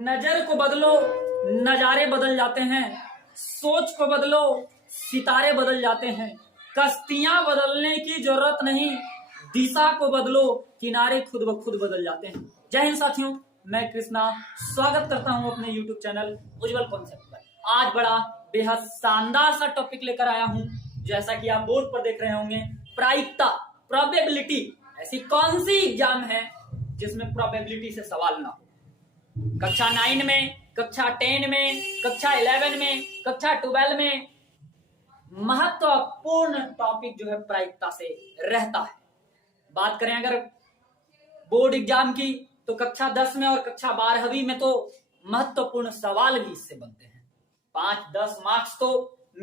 नजर को बदलो, नजारे बदल जाते हैं। सोच को बदलो, सितारे बदल जाते हैं। कश्तियां बदलने की जरूरत नहीं, दिशा को बदलो, किनारे खुद ब खुद बदल जाते हैं। जय हिंद साथियों, मैं कृष्णा स्वागत करता हूं अपने YouTube चैनल उज्जवल कॉन्सेप्ट पर। आज बड़ा बेहद शानदार सा टॉपिक लेकर आया हूं। जैसा कि आप बोर्ड पर देख रहे होंगे, प्रायिकता, प्रोबेबिलिटी। ऐसी कौन सी एग्जाम है जिसमें प्रोबेबिलिटी से सवाल ना हो? कक्षा 9 में, कक्षा 10 में, कक्षा 11 में, कक्षा 12 में महत्वपूर्ण टॉपिक जो है प्रायिकता से रहता है। बात करें अगर बोर्ड एग्जाम की, तो कक्षा 10 में और कक्षा 12वीं में तो महत्वपूर्ण सवाल भी इससे बनते हैं। 5-10 मार्क्स तो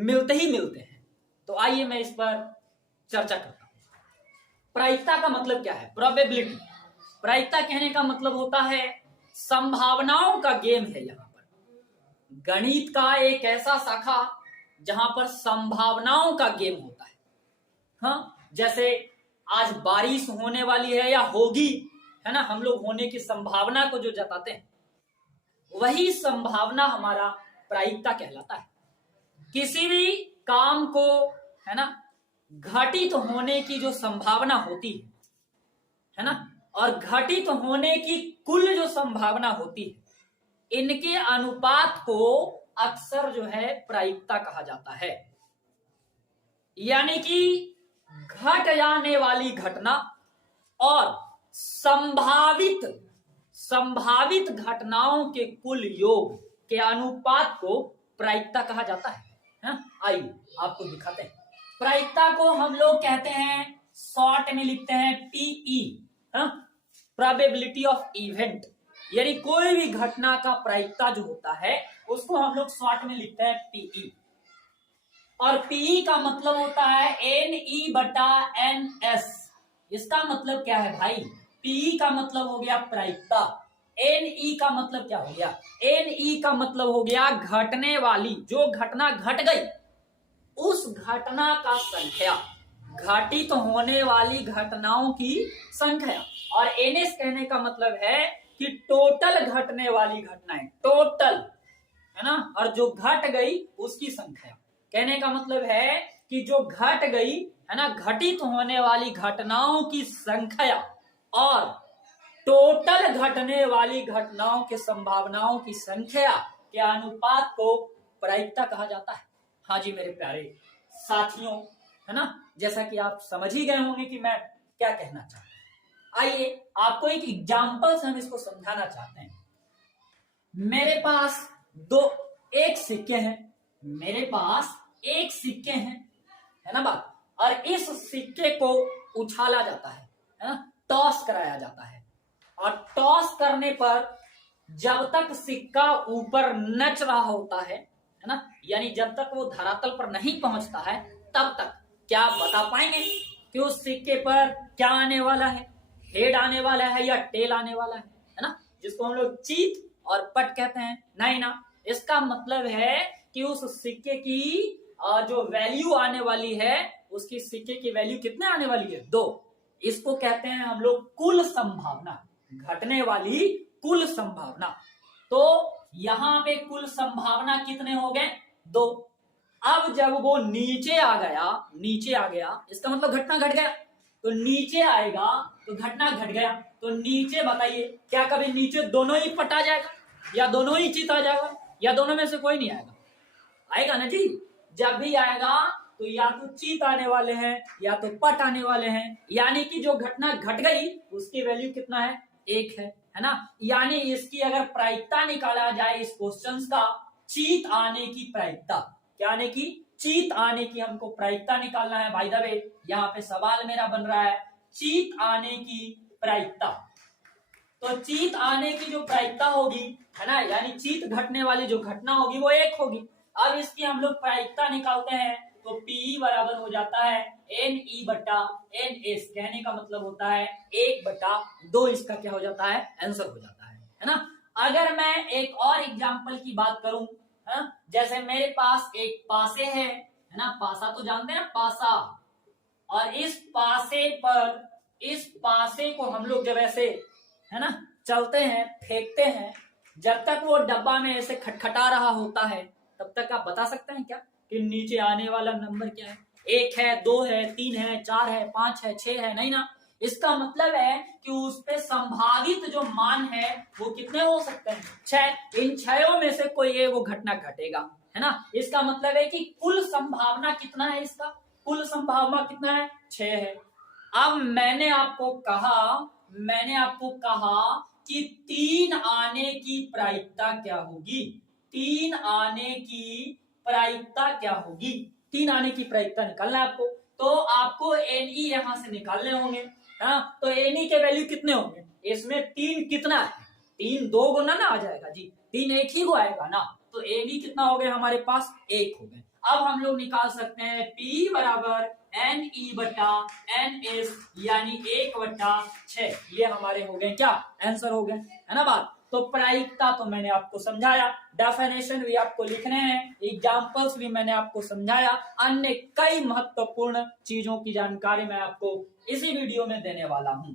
मिलते ही मिलते हैं। तो आइए मैं इस पर चर्चा करता हूं। प्रायिकता का मतलब क्या है? प्रोबेबिलिटी। प्रायिकता कहने का मतलब होता है संभावनाओं का गेम है। यहां पर गणित का एक ऐसा शाखा जहां पर संभावनाओं का गेम होता है। हाँ, जैसे आज बारिश होने वाली है या होगी, है ना, हम लोग होने की संभावना को जो जताते हैं, वही संभावना हमारा प्रायिकता कहलाता है। किसी भी काम को, है ना, घटित होने की जो संभावना होती है ना, और घटित होने की कुल जो संभावना होती है, इनके अनुपात को अक्सर जो है प्रायिकता कहा जाता है। यानी कि घट जाने वाली घटना और संभावित घटनाओं के कुल योग के अनुपात को प्रायिकता कहा जाता है। आइए आपको दिखाते हैं। प्रायिकता को हम लोग कहते हैं, शॉर्ट में लिखते हैं पीई, प्रोबेबिलिटी ऑफ इवेंट। यानी कोई भी घटना का प्रायिकता जो होता है उसको हम लोग शॉर्ट में लिखते हैं पीई। और पीई का मतलब होता है NE/NS। इसका मतलब क्या है भाई? पीई का मतलब हो गया प्रायिकता। NE का मतलब क्या हो गया? NE का मतलब हो गया घटने वाली, जो घटना घट गई उस घटना का संख्या, घटित होने वाली घटनाओं की संख्या। और NS कहने का मतलब है कि टोटल घटने वाली घटनाएं, टोटल, है ना, और जो घट गई उसकी संख्या। कहने का मतलब है कि जो घट गई, है ना, घटित होने वाली घटनाओं की संख्या और टोटल घटने वाली घटनाओं के संभावनाओं की संख्या के अनुपात को प्रायिकता कहा जाता है। हाँ जी मेरे प्यारे साथियों, है ना, जैसा कि आप समझ ही गए होंगे कि मैं क्या कहना चाहता हूं। आइए आपको एक एग्जाम्पल से हम इसको समझाना चाहते हैं। मेरे पास एक सिक्के हैं, मेरे पास एक सिक्के हैं, है ना बात। और इस सिक्के को उछाला जाता है ना, टॉस कराया जाता है। और टॉस करने पर जब तक सिक्का ऊपर नच रहा होता है ना, यानी जब तक वो धरातल पर नहीं पहुंचता है, तब तक क्या आप बता पाएंगे कि उस सिक्के पर क्या आने वाला है? हेड आने वाला है या टेल आने वाला है ना, जिसको हम लोग चीत और पट कहते हैं? नहीं ना। इसका मतलब है कि उस सिक्के की जो वैल्यू आने वाली है, उसकी सिक्के की वैल्यू कितने आने वाली है? 2। इसको कहते हैं हम लोग कुल संभावना, घटने वाली कुल संभावना। तो यहां पे कुल संभावना कितने हो गए? 2। अब जब वो नीचे आ गया, इसका मतलब घटना घट गया। तो नीचे आएगा तो घटना घट गया। तो नीचे बताइए, क्या कभी नीचे दोनों ही पट आ जाएगा, या दोनों ही चित आ जाएगा, या दोनों में से कोई नहीं आएगा? आएगा ना जी। जब भी आएगा तो या तो चित आने वाले हैं या तो पट आने वाले हैं। यानी कि जो घटना घट गई उसकी वैल्यू कितना है? 1 है ना। यानी इसकी अगर प्रायिकता निकाला जाए इस क्वेश्चन का, चित आने की प्रायिकता, क्या आने की? चित आने की हमको प्रायिकता निकालना है। बाय द वे यहाँ पे सवाल मेरा बन रहा है, चित आने की प्रायिकता। तो चित आने की जो प्रायिकता होगी, है ना, यानी चित घटने वाली जो घटना होगी वो 1 होगी। अब इसकी हम लोग प्रायिकता निकालते हैं तो P बराबर हो जाता है NE/NS। कहने का मतलब होता है 1/2। इसका क्या हो जाता है? आंसर हो जाता है ना। अगर मैं एक और एग्जांपल की बात करूं, जैसे मेरे पास एक पासे है ना, पासा तो जानते हैं, पासा। और इस पासे को हम लोग जब ऐसे, है ना, चलते हैं, फेंकते हैं, जब तक वो डब्बा में ऐसे खटखटा रहा होता है तब तक आप बता सकते हैं क्या कि नीचे आने वाला नंबर क्या है? 1 है, 2 है, 3 है, 4 है, 5 है, 6 है? नहीं ना। इसका मतलब है कि उस पे संभावित जो मान है वो कितने हो सकते हैं? 6। इन 6 में से कोई एक वो घटना घटेगा, है ना। इसका मतलब है कि कुल संभावना कितना है? इसका कुल संभावना कितना है? 6 है। अब मैंने आपको कहा कि 3 आने की प्रायिकता क्या होगी? 3 आने की प्रायिकता क्या होगी? 3 आने की प्रायिकता निकालना है आपको, तो आपको एनई यहां से निकालने होंगे। हाँ, तो एनई के वैल्यू कितने होंगे? इसमें 3 कितना है? 3 2 गुना ना आ जाएगा जी, 3 एक ही को आएगा ना, तो एनई कितना हो गया हमारे पास? 1 हो गए। अब हम लोग निकाल सकते हैं P बराबर NE बटा NS यानी 1/6। ये हमारे हो गए क्या? आंसर हो गए, है ना बात। तो प्रायिकता तो मैंने आपको समझाया, डेफिनेशन भी आपको लिखने हैं, एग्जांपल्स भी मैंने आपको समझाया, अन्य कई महत्वपूर्ण चीजों की जानकारी मैं आपको इसी वीडियो में देने वाला हूं।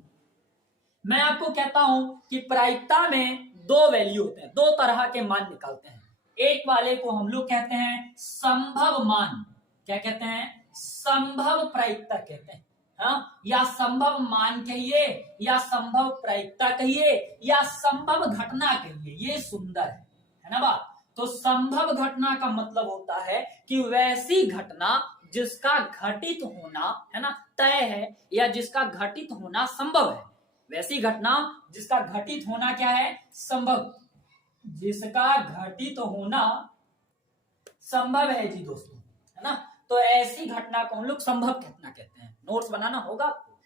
मैं आपको कहता हूं कि प्रायिकता में 2 वैल्यू होते हैं, 2 तरह के मान निकालते हैं। एक वाले को हम लोग कहते हैं संभव मान। क्या कहते हैं? संभव प्रायिकता कहते हैं। हाँ, या संभव मान कहिए, या संभव प्रायिकता कहिए, या संभव घटना कहिए, ये सुंदर है ना बात। तो संभव घटना का मतलब होता है कि वैसी घटना जिसका घटित होना, है ना, तय है, या जिसका घटित होना संभव है। वैसी घटना जिसका घटित होना क्या है? संभव, जिसका घटित होना संभव है जी दोस्तों, है ना। तो ऐसी घटना को हम लोग संभव घटना कहते हैं। नोट्स बनाना होगा आपको।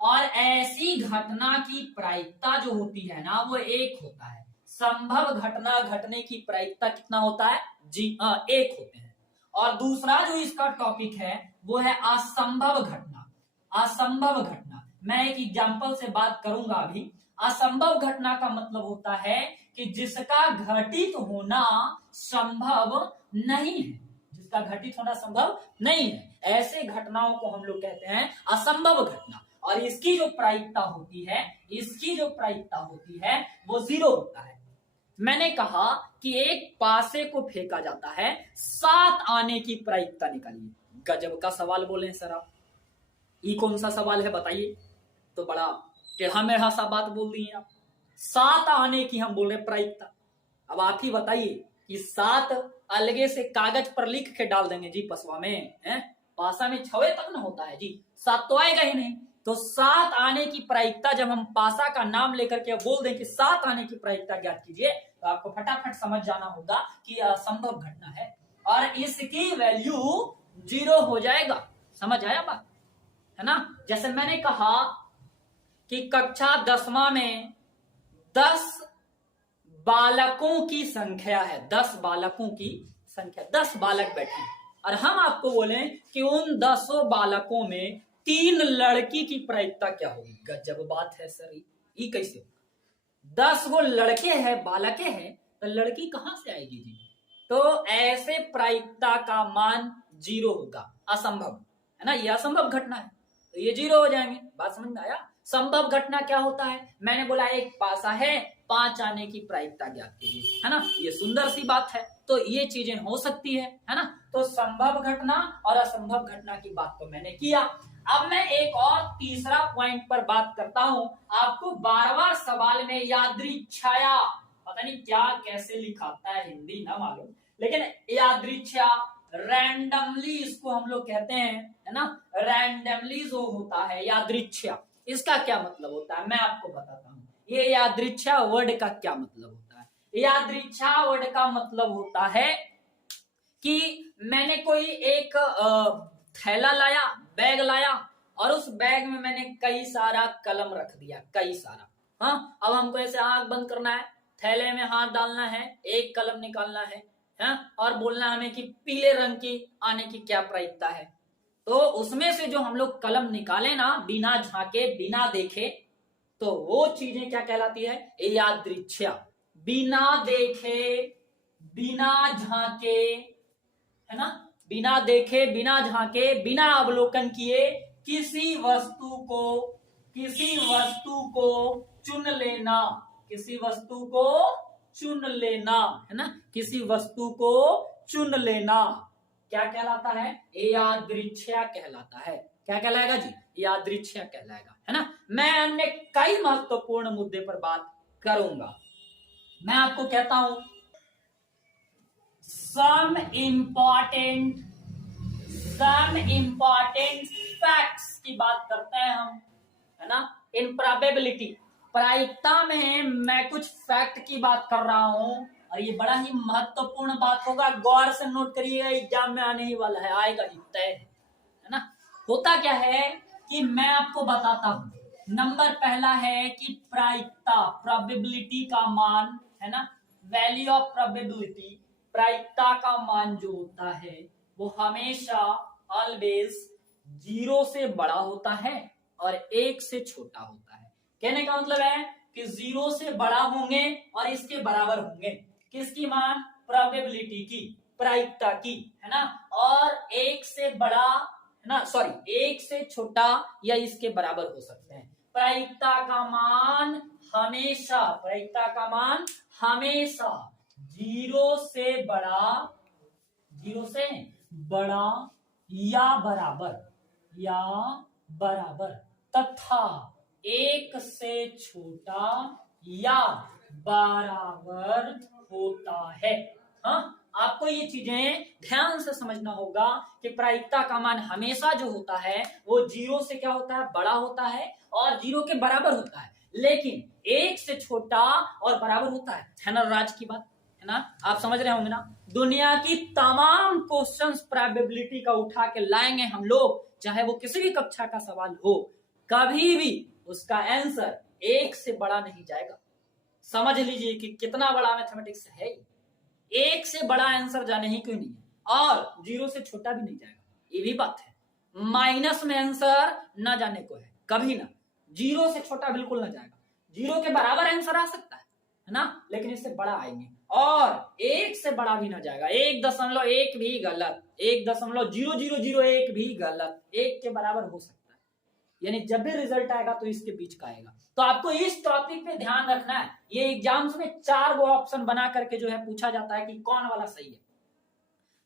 और ऐसी घटना की प्रायिकता जो होती है ना, वो 1 होता है। संभव घटना घटने की प्रायिकता कितना होता है जी? 1 होते हैं। और दूसरा जो इसका टॉपिक है वो है असंभव घटना। असंभव घटना, मैं एक एग्जांपल से बात करूंगा अभी। असंभव घटना का मतलब होता है कि जिसका घटित होना संभव नहीं है, जिसका घटित होना संभव नहीं है, ऐसे घटनाओं को हम लोग कहते हैं असंभव घटना। और इसकी जो प्रायिकता होती है वो 0 होता है। मैंने कहा कि एक पासे को फेंका जाता है, 7 आने की प्रायिकता निकालिए। गजब का सवाल बोले सर आप, ये कौन सा सवाल है बताइए? तो बड़ा टेढ़ा मेढ़ा सा बात बोल दी आप। 7 आने की हम बोल रहे प्रायिकता। अब आप ही बताइए कि 7 अलगे से कागज पर लिख के डाल देंगे जी पसवा में, है? पासा में 6 तक ना होता है जी, 7 तो आएगा ही नहीं। तो 7 आने की प्रायिकता जब हम पासा का नाम लेकर के बोल दें कि 7 आने की प्रायिकता ज्ञात कीजिए, तो आपको फटाफट समझ जाना होगा कि असंभव घटना है और इसकी वैल्यू 0 हो जाएगा। समझ आया बात, है ना। जैसे मैंने कहा कि कक्षा 10वां में 10 बालकों की संख्या है, 10 बालकों की संख्या, 10 बालक बैठे हैं और हम आपको बोले कि उन 10 बालकों में 3 लड़की की प्रायिकता क्या होगी। गजब बात है सर, ये कैसे? 10 गो लड़के हैं, बालके हैं, तो लड़की कहां से आएगी जी? तो ऐसे प्रायिकता का मान 0 होगा, असंभव, है ना। यह असंभव घटना है तो ये 0 हो जाएंगे। बात समझ में आया? संभव घटना क्या होता है? मैंने बोला एक पासा है, 5 आने की प्रायिकता ज्ञात कीजिए, है ना। ये सुंदर सी बात है। तो ये चीजें हो सकती है ना। तो संभव घटना और असंभव घटना की बात तो मैंने किया। अब मैं एक और तीसरा पॉइंट पर बात करता हूं। आपको 12वां सवाल में यादृच्छया, पता नहीं क्या कैसे लिखाता है हिंदी ना मालूम, लेकिन यादृच्छया, रैंडमली इसको हम लोग कहते हैं, है ना। रैंडमली जो होता है यादृच्छया, इसका क्या मतलब होता है मैं आपको बताता हूं। ये यादृच्छया वर्ड का क्या मतलब होता है? यादृच्छया वर्ड का मतलब होता है कि मैंने कोई एक थैला लाया, बैग लाया और उस बैग में मैंने कई सारा कलम रख दिया, कई सारा। हाँ, अब हमको ऐसे आंख बंद करना है, थैले में हाथ डालना है, एक कलम निकालना है, और बोलना हमें कि पीले रंग की आने की क्या प्रायिकता है। तो उसमें से जो हम लोग कलम निकाले ना, बिना झांके बिना देखे, तो वो चीजें क्या कहलाती है? यादृच्छया। बिना देखे बिना झांके, है ना, बिना देखे बिना झांके बिना अवलोकन किए किसी वस्तु को चुन लेना, किसी वस्तु को चुन लेना, है ना, किसी वस्तु को चुन लेना क्या कहलाता है? यादृच्छा कहलाता है। क्या कहलाएगा जी? यादृच्छा कहलाएगा, है ना। मैं अन्य कई महत्वपूर्ण मुद्दे पर बात करूंगा। मैं आपको कहता हूं सम इंपॉर्टेंट फैक्ट्स की बात करते हैं हम, है ना। इन प्रोबेबिलिटी, प्रायिकता में मैं कुछ फैक्ट की बात कर रहा हूं और ये बड़ा ही महत्वपूर्ण बात होगा, गौर से नोट करिएगा, एग्जाम में आने ही वाला है, आएगा ही तय है ना। होता क्या है कि मैं आपको बताता हूं, नंबर पहला है कि प्रायिकता, प्रोबेबिलिटी का मान, है ना, वैल्यू ऑफ प्रोबेबिलिटी, प्रायिकता का मान जो होता है वो हमेशा ऑलवेज 0 से बड़ा होता है और 1 से छोटा होता है। कहने का मतलब है कि 0 से बड़ा होंगे और इसके बराबर होंगे, किसकी मान? प्रोबेबिलिटी की, प्रायिकता की, है ना। और 1 से बड़ा, है ना, सॉरी 1 से छोटा या इसके बराबर हो सकते हैं। प्रायिकता का मान हमेशा, प्रायिकता का मान हमेशा 0 से बड़ा, 0 से बड़ा या बराबर तथा 1 से छोटा या बराबर होता है। हाँ, आपको ये चीजें ध्यान से समझना होगा कि प्रायिकता का मान हमेशा जो होता है वो 0 से क्या होता है? बड़ा होता है और 0 के बराबर होता है, लेकिन 1 से छोटा और बराबर होता है ना। राज की बात है ना, आप समझ रहे होंगे ना। दुनिया की तमाम क्वेश्चंस प्रोबेबिलिटी का उठा के लाएंगे हम लोग, चाहे वो किसी भी कक्षा का सवाल हो, कभी भी उसका आंसर 1 से बड़ा नहीं जाएगा। समझ लीजिए कि कितना बड़ा मैथमेटिक्स है। 1 से बड़ा आंसर जाने ही क्यों नहीं है और 0 से छोटा भी नहीं जाएगा, ये भी बात है। माइनस में आंसर ना जाने को है, कभी ना। 0 से छोटा बिल्कुल ना जाएगा, 0 के बराबर आंसर आ सकता है ना, लेकिन इससे बड़ा आएंगे। और 1 से बड़ा भी ना जाएगा, 1.1 भी गलत, 1.0001 भी गलत, 1 के बराबर हो सकता है। यानी जब भी रिजल्ट आएगा तो इसके बीच का आएगा। तो आपको इस टॉपिक पे ध्यान रखना है। ये एग्जाम्स में 4 गो ऑप्शन बना करके जो है पूछा जाता है कि कौन वाला सही है,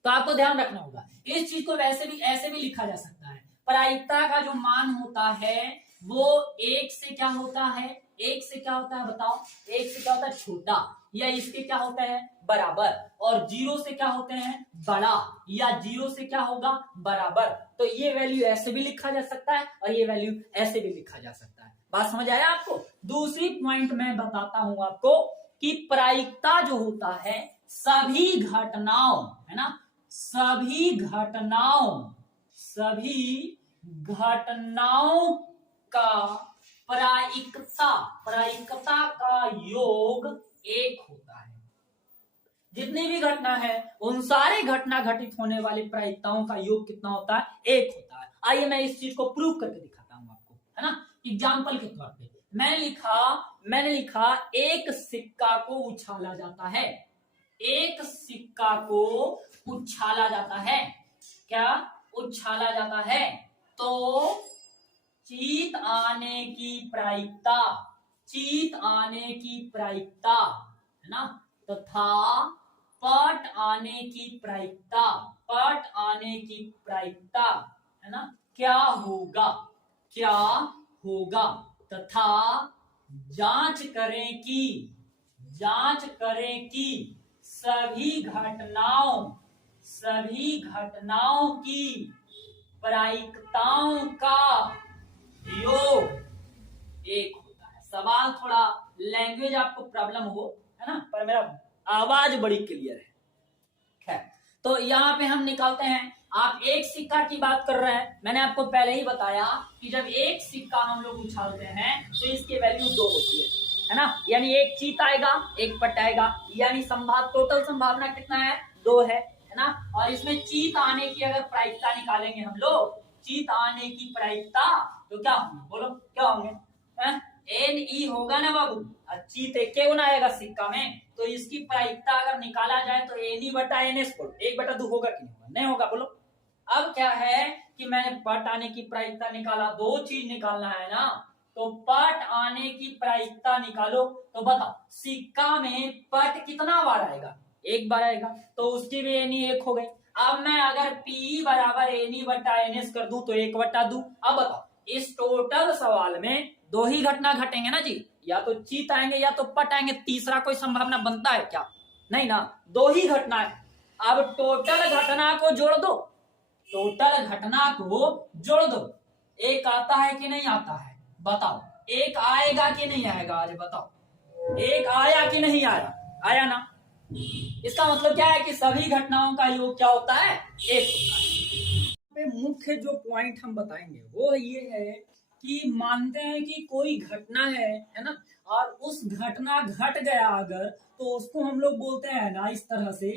तो आपको ध्यान रखना होगा। इस चीज को वैसे भी ऐसे भी लिखा जा सकता है, प्रायिकता का जो मान होता है वो 1 से क्या होता है? 1 से क्या होता है बताओ? 1 से क्या होता है? छोटा, या इसके क्या होता है? बराबर। और 0 से क्या होते हैं? बड़ा, या 0 से क्या होगा? बराबर। तो ये वैल्यू ऐसे भी लिखा जा सकता है और ये वैल्यू ऐसे भी लिखा जा सकता है। बात समझ आया आपको? दूसरी पॉइंट मैं बताता हूं आपको कि प्रायिकता जो होता है सभी घटनाओं, है ना, सभी घटनाओं का प्रायिकता का योग 1 होता है। जितनी भी घटना है उन सारी घटना घटित होने वाली प्रायिकताओं का योग कितना होता है? 1 होता है। आइए मैं इस चीज को प्रूव करके दिखाता हूं आपको, है ना। एग्जाम्पल के तौर पे मैंने लिखा एक सिक्का को उछाला जाता है। एक सिक्का को उछाला जाता है, क्या उछाला जाता है? तो चीत आने की प्रायिकता, है ना, तथा पट आने की प्रायिकता, है ना, क्या होगा तथा जांच करें कि सभी घटनाओं की प्रायिकताओं का योग 1 होता है। सवाल थोड़ा लैंग्वेज आपको प्रॉब्लम हो, है ना, पर मेरा आवाज बड़ी क्लियर है। खैर, तो यहाँ पे हम निकालते हैं। आप एक सिक्का की बात कर रहे हैं, मैंने आपको पहले ही बताया कि जब एक सिक्का हम लोग उछालते हैं तो इसकी वैल्यू 2 होती है ना। यानी एक चीत आएगा, एक पट आएगा, यानी टोटल संभावना कितना है? 2 है ना। और इसमें चीत आने की अगर प्रायिकता निकालेंगे हम लोग, चीत आने की प्रायिकता, तो क्या होंगे? बोलो क्या होंगे? NE होगा ना बाबू। चीत क्यों ना आएगा सिक्का में, तो इसकी प्रायिकता अगर निकाला जाए तो NE बटा NS 1/2 होगा कि नहीं होगा? बोलो। अब क्या है कि मैंने पट आने की प्रायिकता निकाला, 2 चीज निकालना है ना, तो पट आने की प्रायिकता निकालो। तो बताओ सिक्का में पट कितना बार आएगा, एक बार आएगा, तो उसकी भी एनी एक हो गई। अब मैं अगर पी बराबर एनी बटा एनएस कर दूं तो 1/2। अब बताओ इस टोटल सवाल में दो ही घटना घटेंगे ना जी, या तो चीत आएंगे या तो पट आएंगे, तीसरा कोई संभावना बनता है क्या, नहीं ना, दो ही घटना है। अब टोटल घटना को जोड़ दो, टोटल घटना को जोड़ दो, एक आता है कि नहीं आता है, बताओ एक आएगा कि नहीं आएगा, आज बताओ एक आया कि नहीं आया, आया ना। इसका मतलब क्या है कि सभी घटनाओं का योग क्या होता है, एक होता है। पे मुख्य जो पॉइंट हम बताएंगे वो ये है कि मानते हैं कि कोई घटना है ना, और उस घटना घट गया अगर, तो उसको हम लोग बोलते हैं ना इस तरह से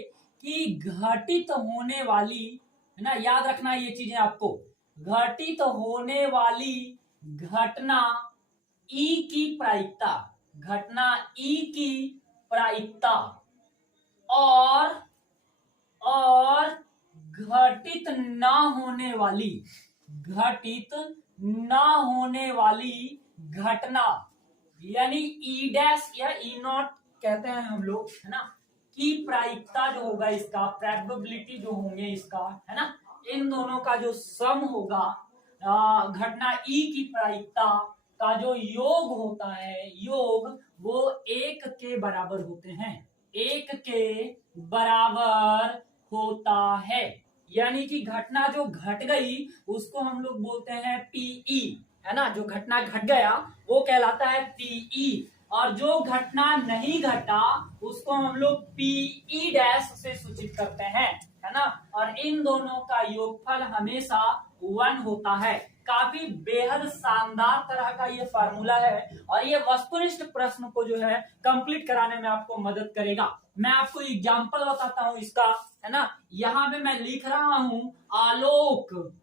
कि घटित होने वाली, है ना, याद रखना ये चीजें आपको, घटित होने वाली घटना ई की प्रायिकता, घटना ई की प्रायिकता और घटित ना होने वाली, घटित ना होने वाली घटना, यानी ई डैश या ई नॉट कहते हैं हम लोग, है ना, की प्रायिकता जो होगा, इसका प्रोबेबिलिटी जो होंगे इसका, है ना, इन दोनों का जो सम होगा, घटना ई की प्रायिकता का जो योग होता है, योग वो एक के बराबर होते हैं, एक के बराबर होता है। यानी कि घटना जो घट गई उसको हम लोग बोलते हैं पीई, है ना, जो घटना घट गया वो कहलाता है पीई, और जो घटना नहीं घटा उसको हम लोग पीई डैश से सूचित करते हैं, है ना, और इन दोनों का योगफल हमेशा 1 होता है। काफी बेहद शानदार तरह का ये फार्मूला है और ये वस्तुनिष्ठ प्रश्न को जो है कंप्लीट कराने में आपको मदद करेगा। मैं आपको एग्जांपल बताता हूं इसका, है ना, यहाँ पे मैं लिख रहा हूं आलोक,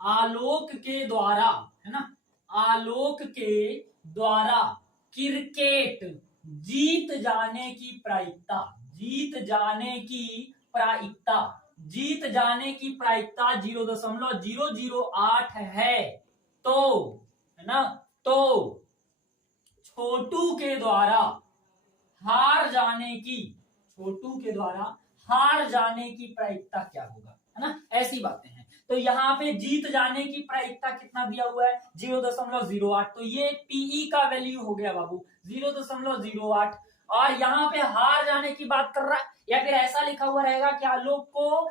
आलोक के द्वारा, है ना, आलोक के द्वारा क्रिकेट जीत जाने की प्रायिकता, जीत जाने की प्रायिकता, जीत जाने की प्रायिकता 0.008 है, तो, है ना, तो छोटू के द्वारा हार जाने की, छोटू के द्वारा हार जाने की प्रायिकता क्या होगा, है ना, ऐसी बातें हैं। तो यहाँ पे जीत जाने की प्रायिकता कितना दिया हुआ है, 0.08, तो ये पीई का वैल्यू हो गया बाबू 0.08, और यहाँ पे हार जाने की बात कर रहा है, या फिर ऐसा लिखा हुआ रहेगा कि आलोक को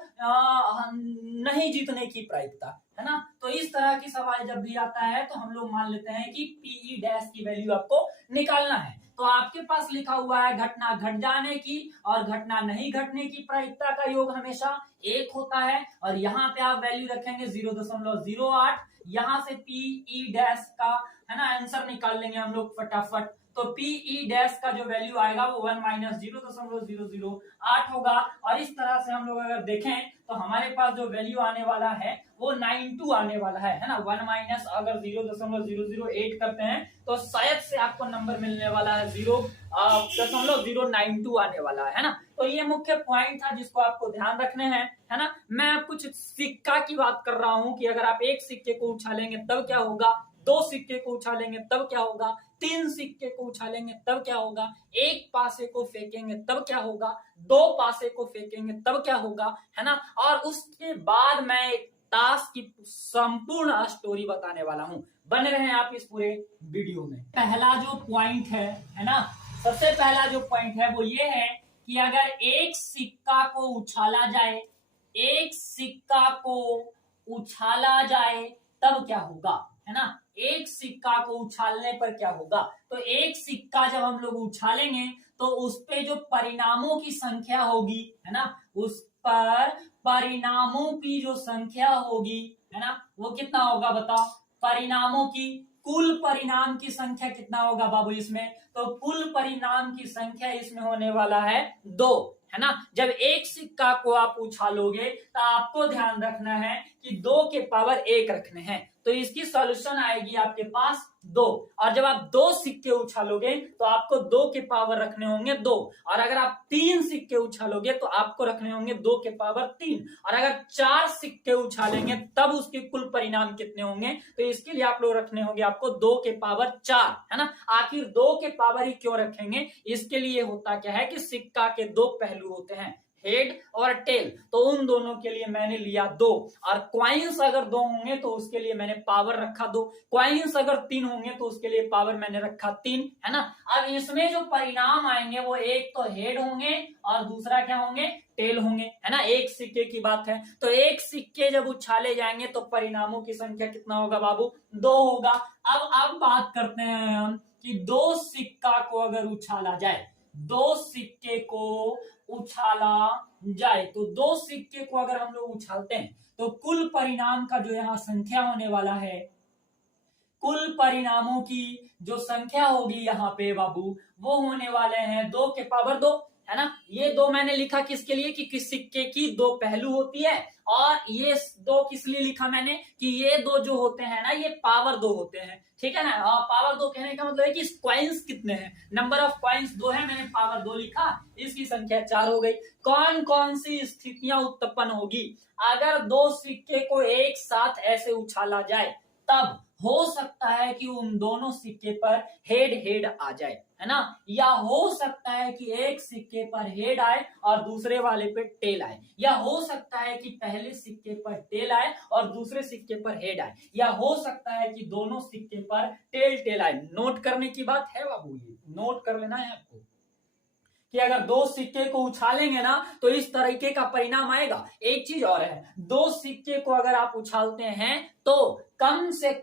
नहीं जीतने की प्रायिकता, है ना। तो इस तरह की सवाल जब भी आता है तो हम लोग मान लेते हैं कि पीई डैश की वैल्यू आपको निकालना है। तो आपके पास लिखा हुआ है घटना घट जाने की और घटना नहीं घटने की प्रायिकता का योग हमेशा 1 होता है, और यहाँ पे आप वैल्यू रखेंगे 0.08, यहाँ से पीई डैश का, है ना, आंसर निकाल लेंगे हम लोग फटाफट। तो पीई डैश का जो वैल्यू आएगा वो 1 - 0.008 होगा, और इस तरह से हम लोग अगर देखें तो हमारे पास जो वैल्यू आने वाला है वो 92 आने वाला है ना, 1 - अगर 0.008 करते हैं तो शायद से आपको नंबर मिलने वाला है 0.092 आने वाला है ना। तो ये मुख्य पॉइंट था जिसको आपको ध्यान रखने हैं, है ना। मैं कुछ सिक्का की बात कर रहा हूं कि अगर आप एक सिक्के को उछालेंगे तब क्या होगा, 2 सिक्के को उछालेंगे तब क्या होगा, 3 सिक्के को उछालेंगे तब क्या होगा, 1 पासे को फेंकेंगे तब क्या होगा, 2 पासे को फेंकेंगे तब क्या होगा, है ना। और उसके बाद मैं एक ताश की संपूर्ण स्टोरी बताने वाला हूं, बने रहे आप इस पूरे वीडियो में। पहला जो पॉइंट है ना, सबसे पहला जो पॉइंट है वो ये है कि अगर एक सिक्का को उछाला जाए, एक सिक्का को उछाला जाए तब क्या होगा, है ना, एक सिक्का को उछालने पर क्या होगा। तो एक सिक्का जब हम लोग उछालेंगे तो उस पे जो परिणामों की संख्या होगी, है ना, उस पर परिणामों की जो संख्या होगी, है ना, वो कितना होगा बताओ, परिणामों की कुल परिणाम की संख्या कितना होगा बाबू इसमें, तो कुल परिणाम की संख्या इसमें होने वाला है 2, है ना। जब एक सिक्का को आप उछालोगे तो आपको ध्यान रखना है कि 2 के पावर 1 रखने हैं, तो इसकी सॉल्यूशन आएगी आपके पास 2। और जब आप 2 सिक्के उछालोगे तो आपको 2 के पावर रखने होंगे 2, और अगर आप 3 सिक्के उछालोगे तो आपको रखने होंगे 2 के पावर 3, और अगर 4 सिक्के उछालेंगे तब उसके कुल परिणाम कितने होंगे, तो इसके लिए आप लोग रखने होंगे आपको 2 के पावर 4, है ना। आखिर 2 के पावर ही क्यों रखेंगे, इसके लिए होता क्या है कि सिक्का के 2 पहलू होते हैं, हेड और टेल, तो उन दोनों के लिए मैंने लिया 2। और क्वाइंस अगर 2 होंगे तो उसके लिए मैंने पावर रखा 2, क्वाइंस अगर 3 होंगे तो उसके लिए पावर मैंने रखा 3, है ना। अब इसमें जो परिणाम आएंगे वो एक तो हेड होंगे और दूसरा क्या होंगे, टेल होंगे, है ना। एक सिक्के की बात है, तो एक सिक्के जब उछाले जाएंगे तो परिणामों की संख्या कितना होगा बाबू, 2 होगा। अब बात करते हैं हम कि 2 सिक्का को अगर उछाला जाए, 2 सिक्के को उछाला जाए, तो 2 सिक्के को अगर हम लोग उछालते हैं तो कुल परिणाम का जो यहाँ संख्या होने वाला है, कुल परिणामों की जो संख्या होगी यहाँ पे बाबू, वो होने वाले हैं 2 के पावर 2, है ना। ये 2 मैंने लिखा किसके लिए कि किस सिक्के की 2 पहलू होती है, और ये 2 किस लिए लिखा मैंने कि ये 2 जो होते हैं ना ये पावर 2 होते हैं, ठीक है ना। पावर 2 कहने का मतलब है कि क्वाइंस कितने हैं, नंबर ऑफ क्वाइंस 2 है, मैंने पावर 2 लिखा, इसकी संख्या 4 हो गई। कौन कौन सी स्थितियां उत्पन्न होगी अगर 2 सिक्के को एक साथ ऐसे उछाला जाए, तब हो सकता है कि उन दोनों सिक्के पर हेड हेड आ जाए, है ना, या हो सकता है कि एक सिक्के पर हेड आए और दूसरे वाले पे टेल आए, या हो सकता है कि पहले सिक्के पर टेल आए और दूसरे सिक्के पर हेड आए, या हो सकता है कि दोनों सिक्के पर टेल टेल आए। नोट करने की बात है बाबू, ये नोट कर लेना है आपको कि अगर 2 सिक्के को उछालेंगे ना तो इस तरीके का परिणाम आएगा। एक चीज और है, 2 सिक्के को अगर आप उछालते हैं तो कम से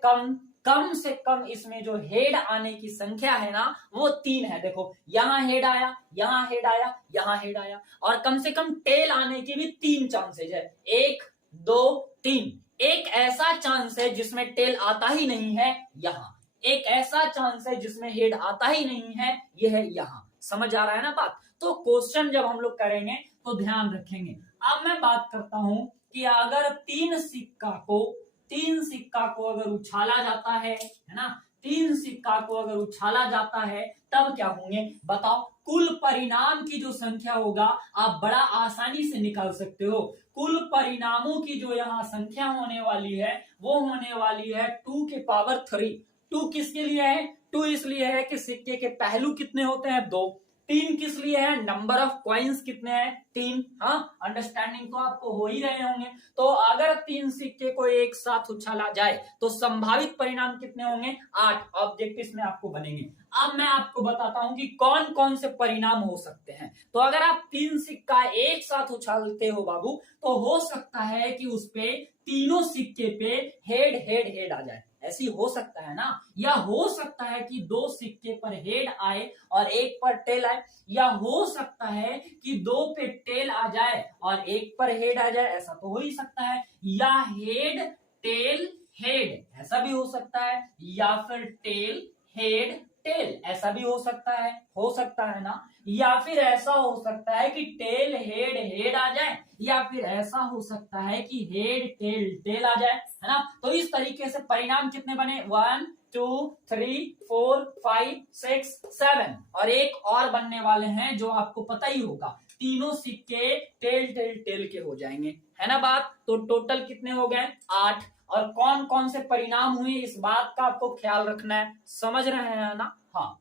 कम इसमें जो हेड आने की संख्या है ना वो 3 है। देखो यहां हेड आया, यहां हेड आया, यहां हेड आया, और कम से कम टेल आने की भी 3 चांसेज है, 1 2 3। एक ऐसा चांस है जिसमें टेल आता ही नहीं है, यहां एक ऐसा चांस है जिसमें हेड आता ही नहीं है, यह है यहां। समझ आ रहा है ना बात। तो क्वेश्चन जब हम लोग करेंगे तो ध्यान रखेंगे। अब मैं बात करता हूं कि अगर 3 सिक्का को अगर उछाला जाता है ना, 3 सिक्का को अगर उछाला जाता है तब क्या होंगे बताओ। कुल परिणाम की जो संख्या होगा आप बड़ा आसानी से निकाल सकते हो। कुल परिणामों की जो यहाँ संख्या होने वाली है वो होने वाली है 2 के पावर 3। 2 किसके लिए है, 2 इसलिए है कि सिक्के के पहलू कितने होते हैं, 2। 3 किस लिए है, नंबर ऑफ कॉइन्स कितने हैं, 3। हाँ, अंडरस्टैंडिंग तो आपको हो ही रहे होंगे। तो अगर 3 सिक्के को एक साथ उछाला जाए तो संभावित परिणाम कितने होंगे, 8 ऑब्जेक्टिव्स में आपको बनेंगे। अब मैं आपको बताता हूं कि कौन कौन से परिणाम हो सकते हैं। तो अगर आप 3 सिक्का एक साथ उछालते हो बाबू तो हो सकता है कि उस पे तीनों सिक्के पे हेड हेड हेड आ जाए, ऐसी हो सकता है ना। या हो सकता है कि 2 सिक्के पर हेड आए और एक पर टेल आए, या हो सकता है कि 2 पे टेल आ जाए और एक पर हेड आ जाए, ऐसा तो हो ही सकता है। या हेड टेल हेड ऐसा भी हो सकता है, या फिर टेल हेड टेल ऐसा भी हो सकता है ना। या फिर ऐसा हो सकता है कि टेल हेड हेड आ जाए, या फिर ऐसा हो सकता है कि हेड टेल टेल आ जाए, है ना। तो इस तरीके से परिणाम कितने बने, 1 2 3 4 5 6 7, और एक और बनने वाले हैं जो आपको पता ही होगा, तीनों सिक्के टेल टेल टेल के हो जाएंगे, है ना बात। तो टोटल कितने हो गए, 8। और कौन कौन से परिणाम हुए इस बात का आपको ख्याल रखना है, समझ रहे हैं ना। हाँ,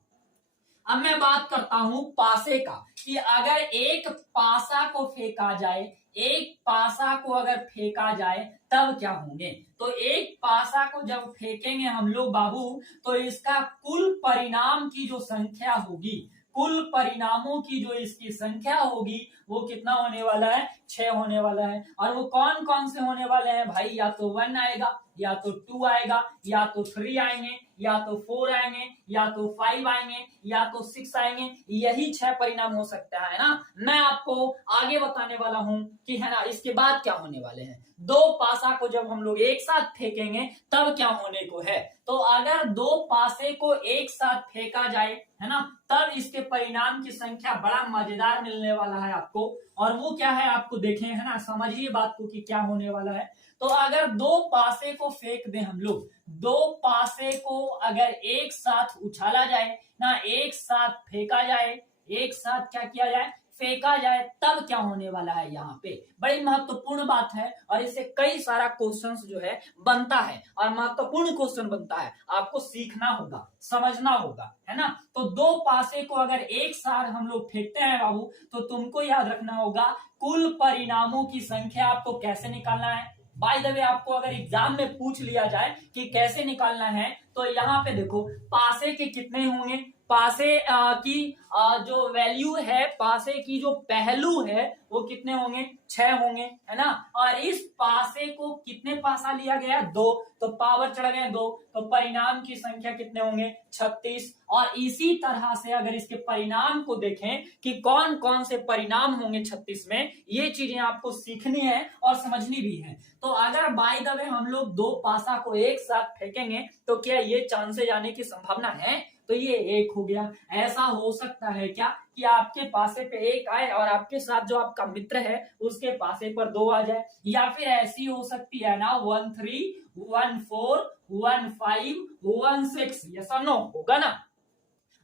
अब मैं बात करता हूं पासे का, कि अगर एक पासा को फेंका जाए, एक पासा को अगर फेंका जाए तब क्या होंगे। तो एक पासा को जब फेंकेंगे हम लोग बाबू तो इसका कुल परिणाम की जो संख्या होगी, कुल परिणामों की जो इसकी संख्या होगी वो कितना होने वाला है, 6 होने वाला है। और वो कौन कौन से होने वाले हैं भाई, या तो 1 आएगा, या तो 2 आएगा, या तो 3 आएंगे, या तो 4 आएंगे, या तो 5 आएंगे, या तो 6 आएंगे। यही 6 परिणाम हो सकता है ना। मैं आपको आगे बताने वाला हूं कि है ना इसके बाद क्या होने वाले हैं। 2 पासा को जब हम लोग एक साथ फेंकेंगे तब क्या होने को है। तो अगर 2 पासे को एक साथ फेंका जाए, है ना, तब इसके परिणाम की संख्या बड़ा मजेदार मिलने वाला है आपको। और वो क्या है आपको देखें, है ना, समझिए बात को कि क्या होने वाला है। तो अगर 2 पासे को को फेंक दें हम लोग, दो पासे को अगर एक साथ उछाला जाए ना, एक साथ फेंका जाए, एक साथ क्या किया जाए, फेंका जाए, तब क्या होने वाला है। यहाँ पे बड़ी महत्वपूर्ण बात है और इससे कई सारा क्वेश्चंस जो है बनता है और महत्वपूर्ण क्वेश्चन बनता है, आपको सीखना होगा, समझना होगा, है ना। तो दो पासे को अगर एक साथ हम लोग फेंकते हैं बाबू, तो तुमको याद रखना होगा कुल परिणामों की संख्या आपको कैसे निकालना है। बाय द वे आपको अगर एग्जाम में पूछ लिया जाए कि कैसे निकालना है, तो यहाँ पे देखो पासे के कितने होंगे, पासे की जो वैल्यू है, पासे की जो पहलू है वो कितने होंगे, 6 होंगे, है ना। और इस पासे को कितने पासा लिया गया, 2, तो पावर चढ़ गए 2, तो परिणाम की संख्या कितने होंगे, 36। और इसी तरह से अगर इसके परिणाम को देखें कि कौन कौन से परिणाम होंगे 36 में, ये चीजें आपको सीखनी है और समझनी भी है। तो अगर बाय द वे हम लोग दो पासा को एक साथ फेंकेंगे तो क्या ये चांसेस आने की संभावना है, तो ये 1 हो गया। ऐसा हो सकता है क्या कि आपके पासे पे 1 आए और आपके साथ जो आपका मित्र है उसके पासे पर 2 आ जाए, या फिर ऐसी हो सकती है ना 1 3 1 4 1 5 1 6, ये सब नो होगा ना।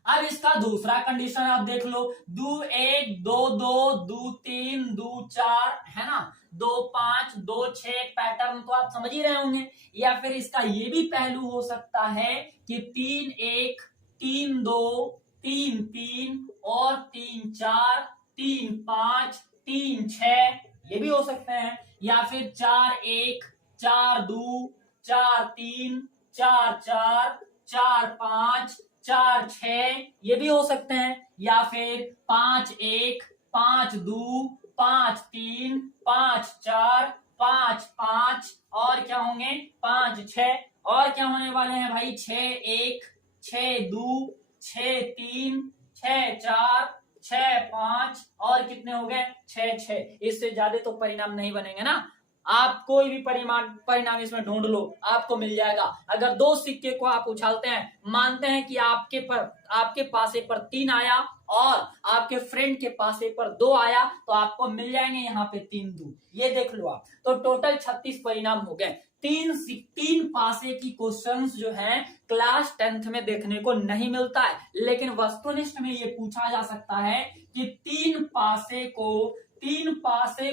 अब इसका दूसरा कंडीशन आप देख लो, 2 1 2 2 2 3 2 4, है ना, 2 5 2 6, पैटर्न तो आप समझ ही रहे होंगे। या फिर इसका ये भी पहलू हो सकता है कि 3 1 3 2 3 3 और 3 4 3 5 3 6, ये भी हो सकते हैं। या फिर 4 1 4 2 4 3 4 4 4 5 4 6, ये भी हो सकते हैं। या फिर 5 1 5 2 5 3 5 4 5 5, और क्या होंगे 5 6, और क्या होने वाले हैं भाई 6 1 6 2 6 3 6 4 6 5, और कितने हो गए 6 6। इससे ज्यादा तो परिणाम नहीं बनेंगे ना। आप कोई भी परिणाम इसमें ढूंढ लो, आपको मिल जाएगा। अगर 2 सिक्के को आप उछालते हैं, मानते हैं कि आपके पासे पर 3 आया और आपके फ्रेंड के पासे पर 2 आया, तो आपको मिल जाएंगे यहाँ पे 3 2, ये देख लो आप। तो टोटल 36 परिणाम हो गए। तीन पासे की क्वेश्चंस जो हैं क्लास 10th में देखने को नहीं मिलता है, लेकिन वस्तुनिष्ठ में ये पूछा जा सकता है कि तीन पासे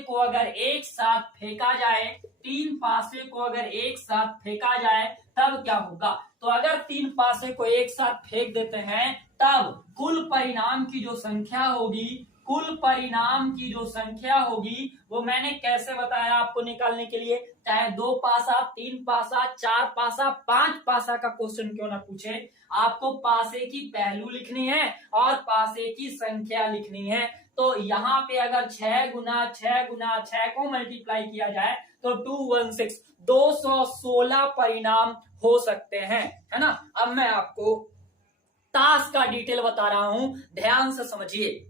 को अगर एक साथ फेंका जाए, 3 पासे को अगर एक साथ फेंका जाए तब क्या होगा। तो अगर 3 पासे को एक साथ फेंक देते हैं तब कुल परिणाम की जो संख्या होगी, वो मैंने कैसे बताया आपको निकालने के लिए, चाहे 2 पासा 3 पासा 4 पासा 5 पासा का क्वेश्चन क्यों ना पूछे, आपको पासे की पहलू लिखनी है और पासे की संख्या लिखनी है। तो यहाँ पे अगर 6 गुना 6 गुना 6 को मल्टीप्लाई किया जाए तो 216, 216 परिणाम हो सकते हैं, है ना। अब मैं आपको ताश का डिटेल बता रहा हूं, ध्यान से समझिए।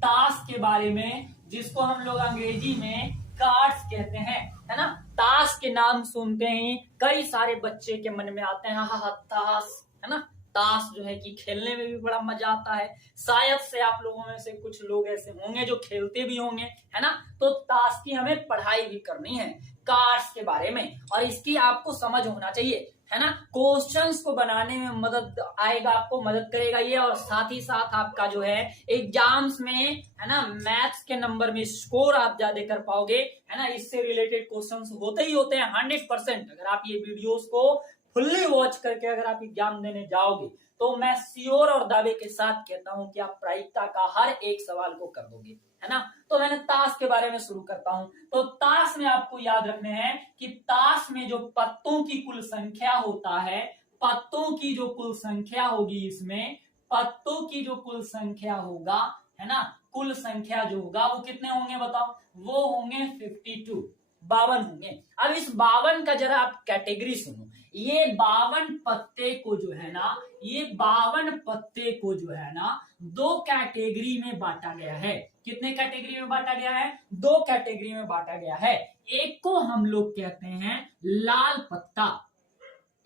ताश के बारे में, जिसको हम लोग अंग्रेजी में कार्ड्स कहते हैं, है ना। ताश के नाम सुनते ही कई सारे बच्चे के मन में आते हैं हा ताश, है ना। ताश जो है कि खेलने में भी बड़ा मजा आता है। शायद से आप लोगों में से कुछ लोग ऐसे होंगे जो खेलते भी होंगे, है ना। तो ताश की हमें पढ़ाई भी करनी है, कार्ड्स के बारे में, और इसकी आपको समझ होना चाहिए, है ना। क्वेश्चंस को बनाने में मदद आएगा, आपको मदद करेगा ये, और साथ ही साथ आपका जो है एग्जाम्स में, है ना, मैथ्स के नंबर में स्कोर आप ज्यादा कर पाओगे, है ना। इससे रिलेटेड क्वेश्चंस होते ही होते हैं 100%। अगर आप ये वीडियोस को फुल्ली वॉच करके अगर आप एग्जाम देने जाओगे तो मैं श्योर और दावे के साथ कहता हूं कि आप प्रायिकता का हर एक सवाल को कर दोगे, है ना। तो मैंने ताश के बारे में शुरू करता हूं। तो ताश में आपको याद रखने हैं कि ताश में जो पत्तों की कुल संख्या होता है, पत्तों की जो कुल संख्या होगी, इसमें पत्तों की जो कुल संख्या होगा, है ना, कुल संख्या जो होगा वो कितने होंगे बताओ, वो होंगे 52, 52 होंगे। अब इस 52 का जरा आप कैटेगरी सुनो। ये 52 पत्ते को जो है ना, ये 52 पत्ते को जो है ना 2 कैटेगरी में बांटा गया है। कितने कैटेगरी में बांटा गया है, 2 कैटेगरी में बांटा गया है। एक को हम लोग कहते हैं लाल पत्ता,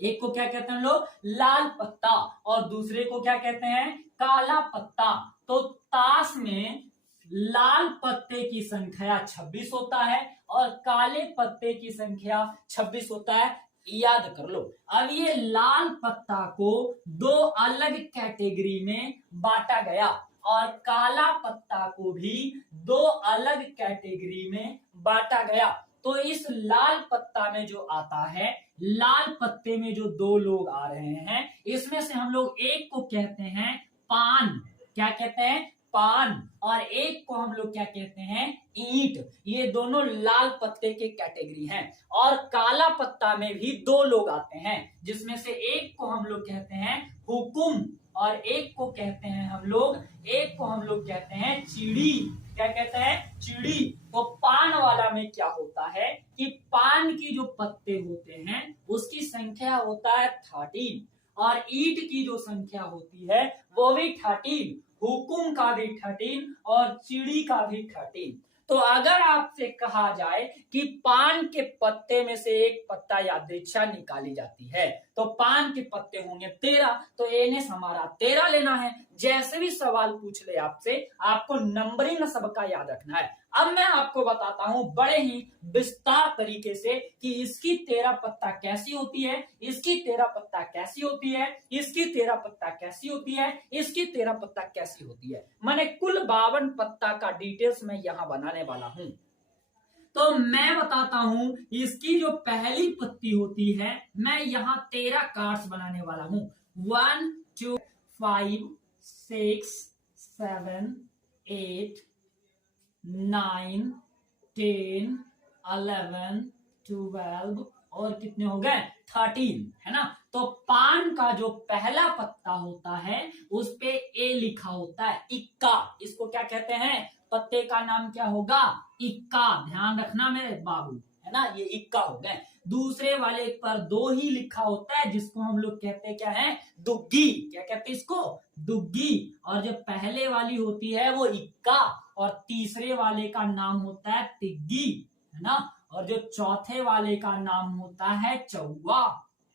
एक को क्या कहते हैं लोग, लाल पत्ता, और दूसरे को क्या कहते हैं, काला पत्ता। तो ताश में लाल पत्ते की संख्या 26 होता है और काले पत्ते की संख्या 26 होता है। याद कर लो। अब ये लाल पत्ता को दो अलग कैटेगरी में बांटा गया और काला पत्ता को भी दो अलग कैटेगरी में बांटा गया। तो इस लाल पत्ता में जो आता है, लाल पत्ते में जो दो लोग आ रहे हैं, इसमें से हम लोग एक को कहते हैं पान। क्या कहते हैं? पान। और एक को हम लोग क्या कहते हैं? ईंट। ये दोनों लाल पत्ते के कैटेगरी हैं। और काला पत्ता में भी दो लोग आते हैं, जिसमें से एक को हम लोग कहते हैं हुकुम और एक को कहते हैं हम लोग कहते हैं चिड़ी। क्या कहते हैं? चिड़ी। तो पान वाला में क्या होता है कि पान की जो पत्ते होते हैं उसकी संख्या होता है 13 और ईंट की जो संख्या होती है वो भी 13, हुकुम का भी 13 और चिड़ी का भी 13। तो अगर आपसे कहा जाए कि पान के पत्ते में से एक पत्ता या दीक्षा निकाली जाती है तो पान के पत्ते होंगे 13, तो एनएस हमारा 13 लेना है। जैसे भी सवाल पूछ ले आपसे, आपको नंबरिंग सबका याद रखना है। अब मैं आपको बताता हूं बड़े ही विस्तार तरीके से कि इसकी 13 पत्ता कैसी होती है, इसकी 13 पत्ता कैसी होती है, इसकी 13 पत्ता कैसी होती है, इसकी 13 पत्ता कैसी होती है। मैंने कुल 52 पत्ता का डिटेल्स में यहां बनाने वाला हूं। तो मैं बताता हूं, इसकी जो पहली पत्ती होती है, मैं यहां 13 कार्ड्स बनाने वाला हूं। 1 2 5 6 7 8 9 10 11 12 और कितने हो गए? 13, है ना। तो पान का जो पहला पत्ता होता है उस पे ए लिखा होता है, इक्का। इसको क्या कहते हैं? पत्ते का नाम क्या होगा? इक्का। ध्यान रखना मेरे बाबू, है ना, ये इक्का हो गए। दूसरे वाले पर 2 ही लिखा होता है, जिसको हम लोग कहते हैं क्या है? दुग्गी। क्या कहते हैं इसको? दुग्गी। और जो पहले वाली होती है वो इक्का और तीसरे वाले का नाम होता है तिग्गी, है ना। और जो चौथे वाले का नाम होता है चौवा,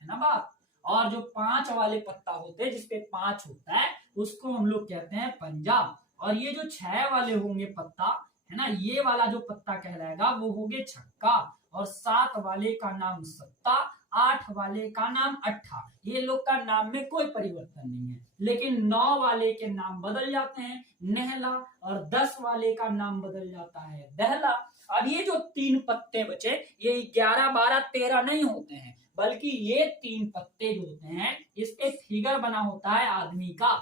है ना बात। और जो 5 वाले पत्ता होते हैं, जिसपे 5 होता है, उसको हम लोग कहते हैं पंजा। और ये जो 6 वाले होंगे पत्ता, है ना, ये वाला जो पत्ता कहलाएगा वो होंगे छक्का। और 7 वाले का नाम सत्ता, 8 वाले का नाम अट्ठा। ये लोग का नाम में कोई परिवर्तन नहीं है, लेकिन 9 वाले के नाम बदल जाते हैं, नेहला। और 10 वाले का नाम बदल जाता है, दहला। अब ये जो 3 पत्ते बचे, ये 11 12 13 नहीं होते हैं, बल्कि ये 3 पत्ते जो होते हैं इस पे फिगर बना होता है आदमी का,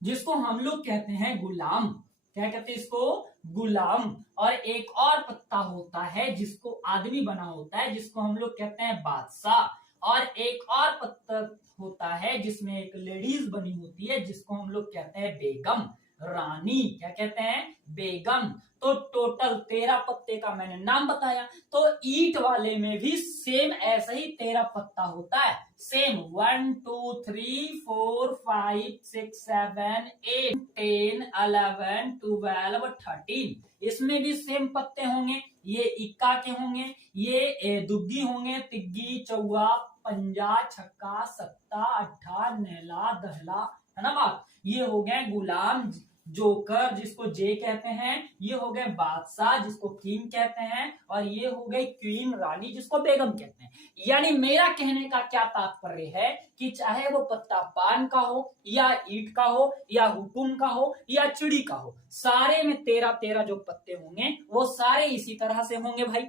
जिसको हम लोग कहते हैं गुलाम। क्या कहते हैं इसको? गुलाम। और एक और पत्ता होता है जिसको आदमी बना होता है, जिसको हम लोग कहते हैं बादशाह। और एक और पत्ता होता है जिसमें एक लेडीज बनी होती है, जिसको हम लोग कहते हैं बेगम, रानी। क्या कहते हैं? बेगम। तो टोटल 13 पत्ते का मैंने नाम बताया। तो ईंट वाले में भी सेम ऐसा ही 13 पत्ता होता है, सेम 1 2 3 4 5 6 7 8 10 11 12 13। इसमें भी सेम पत्ते होंगे, ये इक्का के होंगे, ये दुग्गी होंगे, तिग्गी, चौवा, पंजा, छक्का, सत्ता, अट्ठा, नेला, दहला, है ना बात। ये हो गए गुलाम, जोकर जिसको जे कहते हैं, ये हो गए बादशाह जिसको किंग कहते हैं, और ये हो गई क्वीन, रानी, जिसको बेगम कहते हैं। यानी मेरा कहने का क्या तात्पर्य है कि चाहे वो पत्ता पान का हो या ईंट का हो या हुकुम का हो या चिड़ी का हो, सारे में 13 जो पत्ते होंगे वो सारे इसी तरह से होंगे भाई।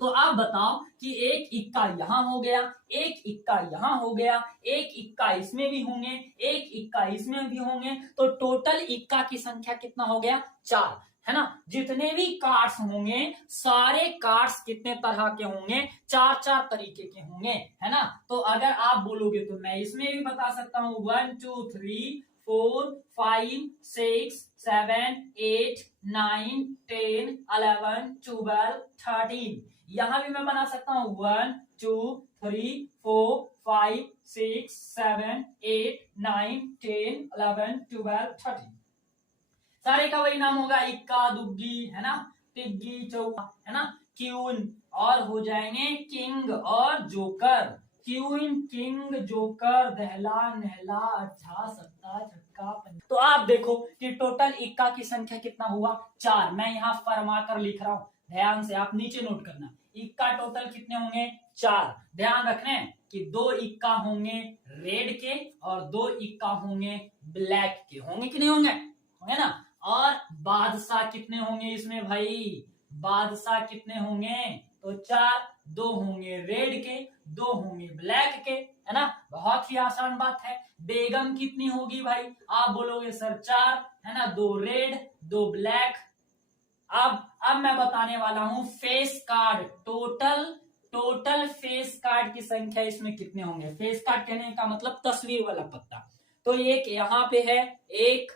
तो आप बताओ कि एक इक्का यहां हो गया, एक इक्का यहां हो गया, एक इक्का इसमें भी होंगे, एक इक्का इसमें भी होंगे, तो टोटल इक्का की संख्या कितना हो गया? 4, है ना। जितने भी कार्ड्स होंगे, सारे कार्ड्स कितने तरह के होंगे? 4 तरीके के होंगे, है ना। तो अगर आप बोलोगे तो मैं इसमें भी बता सकता हूं 1 2 3 4 5 6 7 8 9 10 11 12 13। यहां भी मैं बना सकता हूं 1 2 3 4 5 6 7 8 9 10 11 12 13। सारे का वही नाम होगा, इक्का, दुग्गी, है ना, तिग्गी, चौका, है ना, क्यून, और हो जाएंगे किंग और जोकर। क्यून, किंग, जोकर, दहला, नहला, अट्ठा, सत्ता, छक्का, पंजा। तो आप देखो कि टोटल इक्का की संख्या कितना हुआ? 4। मैं यहाँ फरमा कर लिख रहा हूं, ध्यान से आप नीचे नोट करना। इक्का टोटल कितने होंगे 4। ध्यान रखने कि 2 इक्का होंगे रेड के और 2 इक्का होंगे ब्लैक के। होंगे कि नहीं होंगे? होंगे ना। और बादशाह कितने होंगे इसमें भाई? बादशाह कितने होंगे? तो 4, 2 होंगे रेड के, 2 होंगे ब्लैक के, है ना। बहुत ही आसान बात है। बेगम कितनी होगी भाई? आप बोलोगे सर 4, है ना, 2 रेड 2 ब्लैक। अब मैं बताने वाला हूं face card, total face card की संख्या इसमें कितने होंगे। फेस कार्ड कहने का मतलब तस्वीर वाला पत्ता। तो एक यहाँ पे है, 1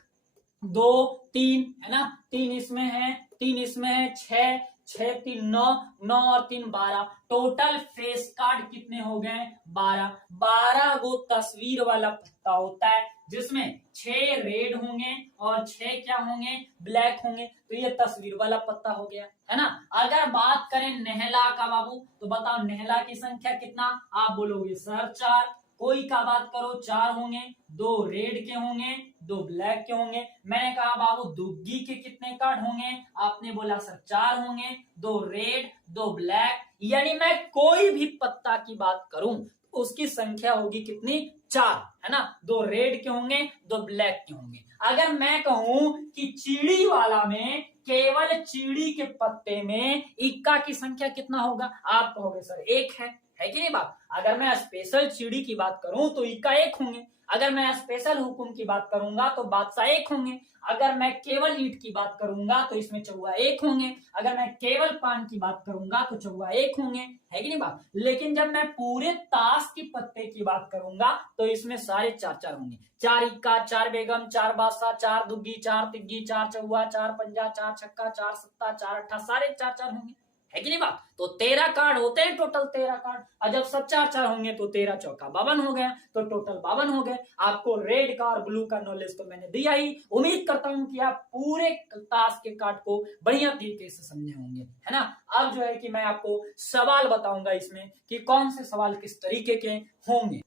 2 3, है ना, 3 इसमें है, 3 इसमें है, 6 6 3 9, 9 और 3 12। टोटल फेस कार्ड कितने हो गए? 12। 12 वो तस्वीर वाला पत्ता होता है जिसमें 6 रेड होंगे और 6 क्या होंगे? ब्लैक होंगे। तो ये तस्वीर वाला पत्ता हो गया, है ना। अगर बात करें नेहला का बाबू, तो बताओ नेहला की संख्या कितना? आप बोलोगे सर 4। कोई का बात करो 4 होंगे, 2 रेड के होंगे, 2 ब्लैक के होंगे। मैंने कहा बाबू दुग्गी के कितने कार्ड होंगे? आपने बोला सर 4 होंगे, 2 रेड 2 ब्लैक। यानी मैं कोई भी पत्ता की बात करूं उसकी संख्या होगी कितनी? 4, है ना। 2 रेड के होंगे, 2 ब्लैक के होंगे। अगर मैं कहूं कि चीड़ी वाला में केवल चीड़ी के पत्ते में इक्का की संख्या कितना होगा? आप कहोगे सर 1 है कि नहीं बात। अगर मैं स्पेशल चीड़ी की बात करूं तो इक्का 1 होंगे। अगर मैं स्पेशल हुकुम की बात करूंगा तो बादशाह 1 होंगे। अगर मैं केवल ईट की बात करूंगा तो इसमें चौवा 1 होंगे। अगर मैं केवल पान की बात करूंगा तो चौवा 1 होंगे, है कि नहीं बात। लेकिन जब मैं पूरे ताश के पत्ते की बात करूंगा तो इसमें सारे 4 होंगे। 4 इक्का, 4 बेगम, 4 बादशाह, 4 दुग्गी, 4 तिग्गी, 4 चौवा, 4 पंजा, 4 छक्का, 4 सत्ता, 4 अट्ठा, सारे 4 होंगे, है कि नहीं बात। तो 13 कार्ड होते हैं टोटल, 13 कार्ड। और जब सब 4 होंगे तो 13 चौका 52 हो गया, तो टोटल 52 हो गए। आपको रेड का और ब्लू का नॉलेज तो मैंने दिया ही। उम्मीद करता हूं कि आप पूरे ताश के कार्ड को बढ़िया तरीके से समझे होंगे, है ना। अब जो है कि मैं आपको सवाल बताऊंगा इसमें कि कौन से सवाल किस तरीके के होंगे।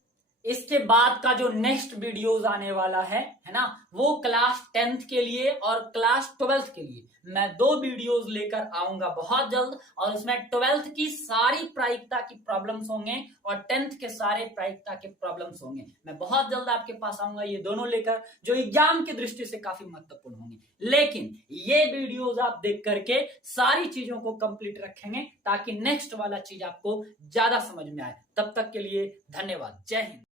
इसके बाद का जो नेक्स्ट वीडियोस आने वाला है ना, वो क्लास 10th के लिए और क्लास 12th के लिए मैं 2 वीडियोस लेकर आऊंगा बहुत जल्द। और उसमें 12th की सारी प्रायिकता की प्रॉब्लम्स होंगे और 10th के सारे प्रायिकता के प्रॉब्लम्स होंगे। मैं बहुत जल्द आपके पास आऊंगा ये दोनों लेकर, जो एग्जाम की दृष्टि से काफी महत्वपूर्ण होंगे। लेकिन ये वीडियोस आप देख करके सारी चीजों को कंप्लीट रखेंगे ताकि नेक्स्ट वाला चीज आपको ज्यादा समझ में आए। तब तक के लिए धन्यवाद। जय हिंद।